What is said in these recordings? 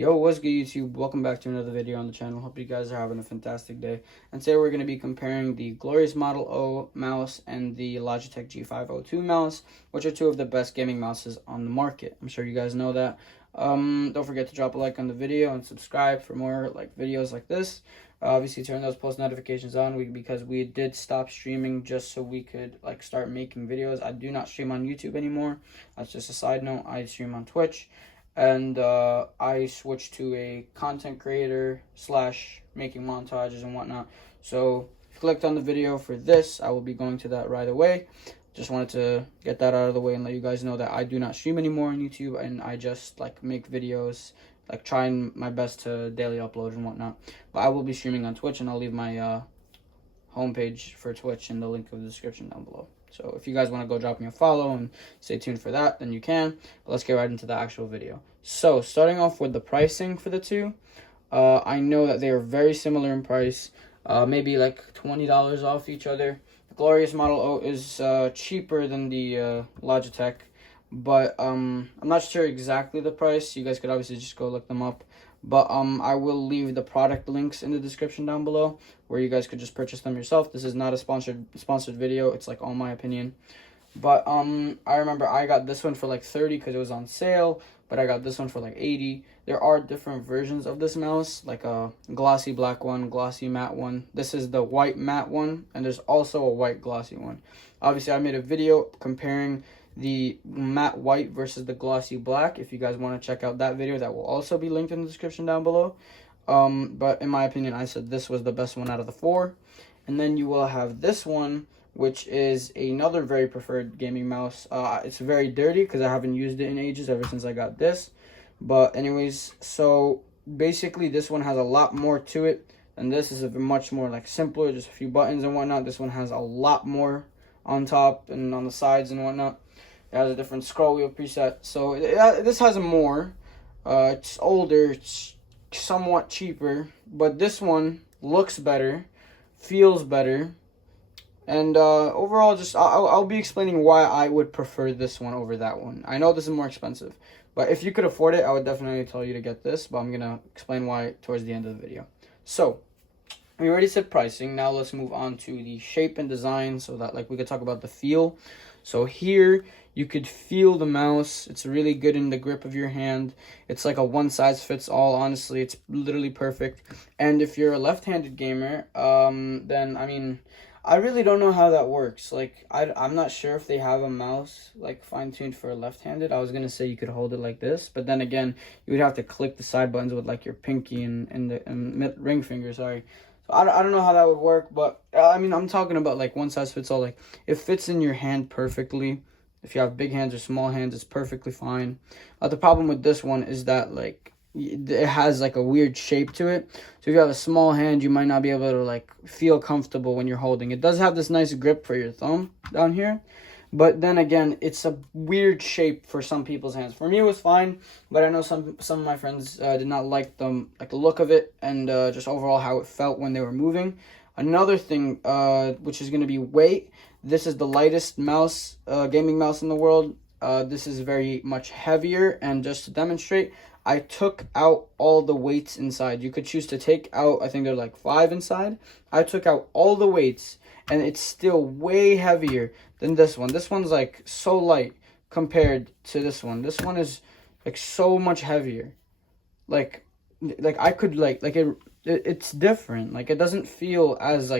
Yo, what's good YouTube? Welcome back to another video on the channel. Hope you guys are having a fantastic day. And today we're going to be comparing the Glorious Model O mouse and the Logitech G502 mouse, which are two of the best gaming mouses on the market. I'm sure you guys know that. Don't forget to drop a like on the video and subscribe for more videos like this. Obviously turn those post notifications on because we did stop streaming just so we could start making videos. I do not stream on YouTube anymore. That's just a side note. I stream on Twitch. And I switched to a content creator / making montages and whatnot. So if you clicked on the video for this, I will be going to that right away. Just wanted to get that out of the way and let you guys know that I do not stream anymore on YouTube, and I just make videos, trying my best to daily upload and whatnot. But I will be streaming on Twitch, and I'll leave my homepage for Twitch in the link of the description down below. So if you guys want to go drop me a follow and stay tuned for that, then you can. But let's get right into the actual video. So starting off with the pricing for the two, I know that they are very similar in price, maybe $20 off each other. The Glorious Model O is cheaper than the Logitech, but I'm not sure exactly the price. You guys could obviously just go look them up. But I will leave the product links in the description down below where you guys could just purchase them yourself. This is not a sponsored video. It's all my opinion. But I remember I got this one for 30 because it was on sale, but I got this one for 80. There are different versions of this mouse, a glossy black one, glossy matte one. This is the white matte one, and there's also a white glossy one. Obviously, I made a video comparing the matte white versus the glossy black. If you guys want to check out that video, that will also be linked in the description down below. But in my opinion, I said this was the best one out of the four. And then you will have this one, which is another very preferred gaming mouse. It's very dirty because I haven't used it in ages, ever since I got this. But anyways, so basically this one has a lot more to it, and this is a much more simpler, just a few buttons and whatnot. This one has a lot more on top and on the sides and whatnot. It has a different scroll wheel preset. So this has more. It's older. It's somewhat cheaper. But this one looks better, feels better. And overall, I'll be explaining why I would prefer this one over that one. I know this is more expensive. But if you could afford it, I would definitely tell you to get this. But I'm going to explain why towards the end of the video. So we already said pricing. Now let's move on to the shape and design so that we could talk about the feel. So here you could feel the mouse. It's really good in the grip of your hand. It's a one size fits all. Honestly, it's literally perfect. And if you're a left-handed gamer, then I mean, I really don't know how that works. I'm not sure if they have a mouse fine-tuned for left-handed. I was gonna say you could hold it like this, but then again, you would have to click the side buttons with your pinky and ring finger. Sorry. I don't know how that would work, but I mean, I'm talking about one size fits all. It fits in your hand perfectly. If you have big hands or small hands, it's perfectly fine. The problem with this one is that it has a weird shape to it. So if you have a small hand, you might not be able to feel comfortable when you're holding. It does have this nice grip for your thumb down here. But then again, it's a weird shape for some people's hands. For me, it was fine, but I know some of my friends did not like the look of it and just overall how it felt when they were moving. Another thing, which is going to be weight. This is the lightest mouse, gaming mouse in the world. This is very much heavier, and just to demonstrate, I took out all the weights inside. You could choose to take out, I think there are 5 inside. I took out all the weights, and it's still way heavier than this one. This one's so light compared to this one. This one is so much heavier. I could it's different. It doesn't feel as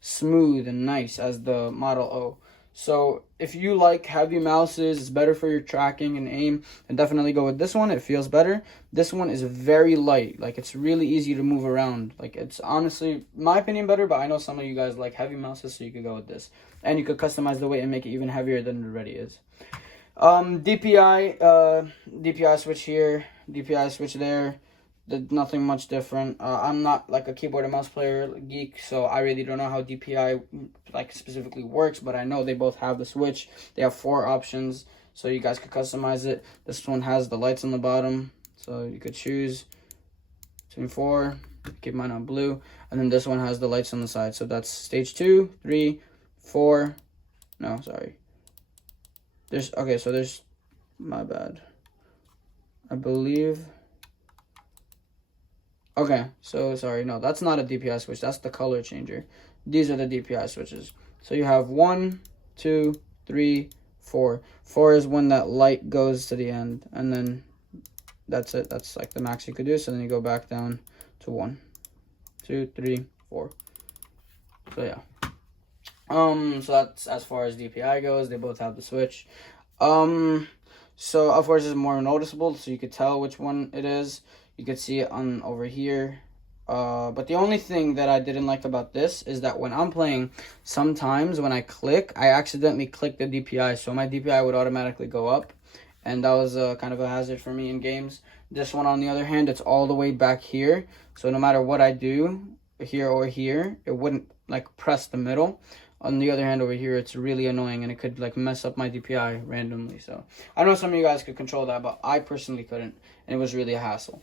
smooth and nice as the Model O. So if you like heavy mouses, it's better for your tracking and aim, then definitely go with this one. It feels better. This one is very light. It's really easy to move around. It's honestly, in my opinion, better, but I know some of you guys like heavy mouses, so you could go with this. And you could customize the weight and make it even heavier than it already is. DPI switch here, DPI switch there. Nothing much different. I'm not a keyboard and mouse player geek, so I really don't know how DPI specifically works, but I know they both have the switch. They have 4 options, so you guys could customize it. This one has the lights on the bottom, so you could choose between 4. Keep mine on blue, and then this one has the lights on the side. So that's stage 2, 3, 4. No, sorry. So there's, my bad. I believe Okay, so sorry, no, that's not a DPI switch. That's the color changer. These are the DPI switches. So you have 1, 2, 3, 4. 4 is when that light goes to the end, and then that's it. That's like the max you could do. So then you go back down to 1, 2, 3, 4. So yeah. So that's as far as DPI goes. They both have the switch. So of course it's more noticeable, so you could tell which one it is. You could see it on over here. But the only thing that I didn't like about this is that when I'm playing, sometimes when I click, I accidentally click the DPI, so my DPI would automatically go up, and that was kind of a hazard for me in games. This one, on the other hand, it's all the way back here, so no matter what I do, here or here, it wouldn't like press the middle. On the other hand, over here, it's really annoying, and it could like mess up my DPI randomly. So I know some of you guys could control that, but I personally couldn't, and it was really a hassle.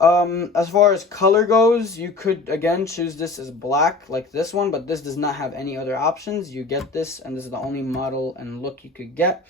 As far as color goes, you could again choose this as black like this one, but this does not have any other options. You get this, and this is the only model and look you could get.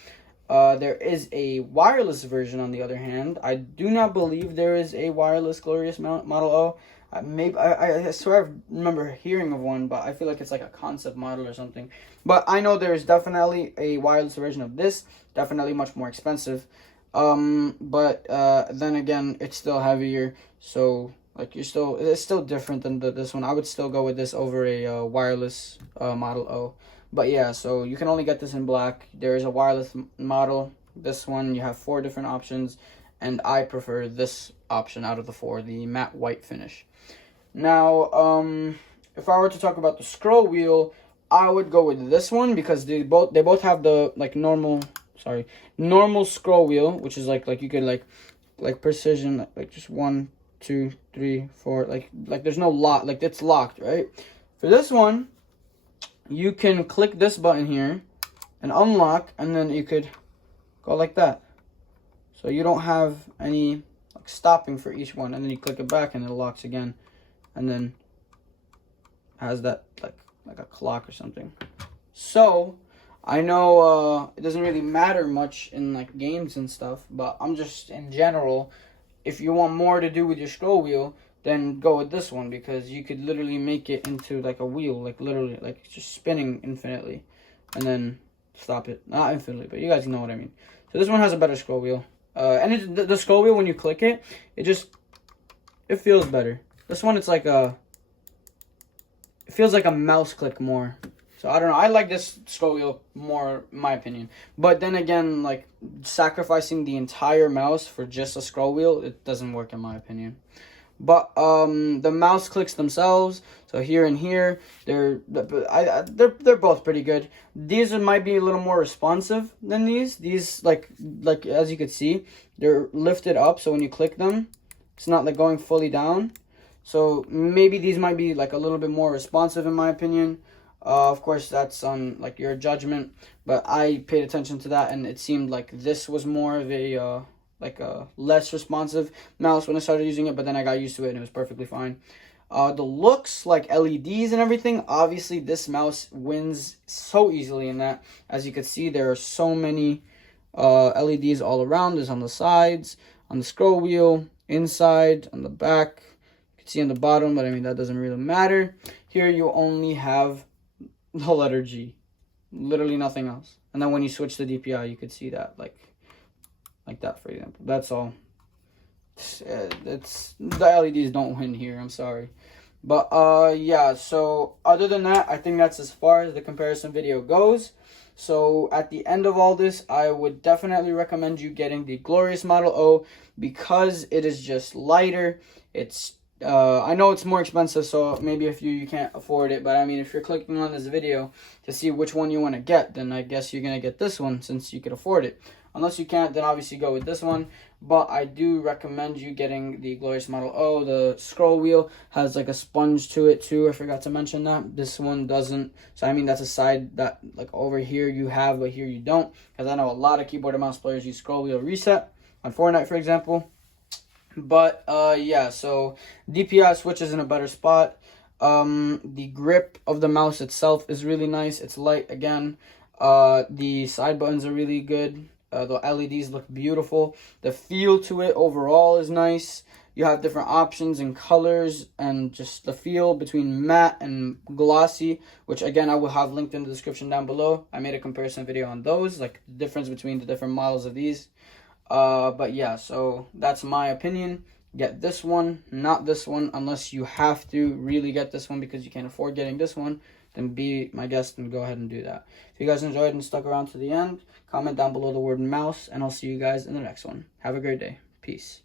There is a wireless version, on the other hand. I do not believe there is a wireless Glorious Model O. I swear I remember hearing of one, but I feel like it's like a concept model or something. But I know there is definitely a wireless version of this, definitely much more expensive. But then again, it's still heavier, so like it's still different than this one. I would still go with this over a wireless Model O. But yeah, so you can only get this in black. There is a wireless model. This one, you have 4 different options, and I prefer this option out of the 4, the matte white finish. Now, if I were to talk about the scroll wheel, I would go with this one because they both have the like normal scroll wheel, which is like you could like precision, like just 1, 2, 3, 4, like there's no lock, like it's locked, right? For this one, you can click this button here and unlock, and then you could go like that. So you don't have any like stopping for each one, and then you click it back and it locks again, and then has that like a clock or something. So I know it doesn't really matter much in like games and stuff, but I'm just in general, if you want more to do with your scroll wheel, then go with this one, because you could literally make it into like a wheel, like literally like just spinning infinitely, and then stop it. Not infinitely, but you guys know what I mean. So this one has a better scroll wheel, and the scroll wheel, when you click it, it feels better. This one, it feels like a mouse click more. So I don't know, I like this scroll wheel more, in my opinion. But then again, like sacrificing the entire mouse for just a scroll wheel, it doesn't work in my opinion. But the mouse clicks themselves, so here and here, they're both pretty good. These might be a little more responsive than these. These like as you could see, they're lifted up, so when you click them, it's not like going fully down. So maybe these might be like a little bit more responsive in my opinion. Of course, that's on like your judgment, but I paid attention to that, and it seemed like this was more of a like a less responsive mouse when I started using it, but then I got used to it and it was perfectly fine. The looks, like LEDs and everything, obviously this mouse wins so easily in that. As you can see, there are so many LEDs all around. There's on the sides, on the scroll wheel, inside, on the back. You can see on the bottom, but I mean that doesn't really matter. Here you only have the letter G, literally nothing else. And then when you switch to DPI, you could see that like that, for example. That's all. It's the LEDs don't win here, I'm sorry. But yeah, so other than that, I think that's as far as the comparison video goes. So at the end of all this, I would definitely recommend you getting the Glorious Model O, because it is just lighter. It's I know it's more expensive, so maybe if you can't afford it, but I mean, if you're clicking on this video to see which one you want to get, then I guess you're gonna get this one since you could afford it. Unless you can't, then obviously go with this one. But I do recommend you getting the Glorious Model O. The scroll wheel has like a sponge to it too. I forgot to mention that. This one doesn't. So I mean, that's a side that like over here you have, but here you don't. Because I know a lot of keyboard and mouse players use scroll wheel reset on Fortnite, for example. But yeah, so DPI switch is in a better spot. The grip of the mouse itself is really nice. It's light again. The side buttons are really good. The LEDs look beautiful. The feel to it overall is nice. You have different options and colors and just the feel between matte and glossy, which again I will have linked in the description down below. I made a comparison video on those, like the difference between the different models of these. But yeah, so that's my opinion. Get this one, not this one, unless you have to really get this one because you can't afford getting this one. Then be my guest and go ahead and do that. If you guys enjoyed and stuck around to the end, comment down below the word mouse, and I'll see you guys in the next one. Have a great day. Peace.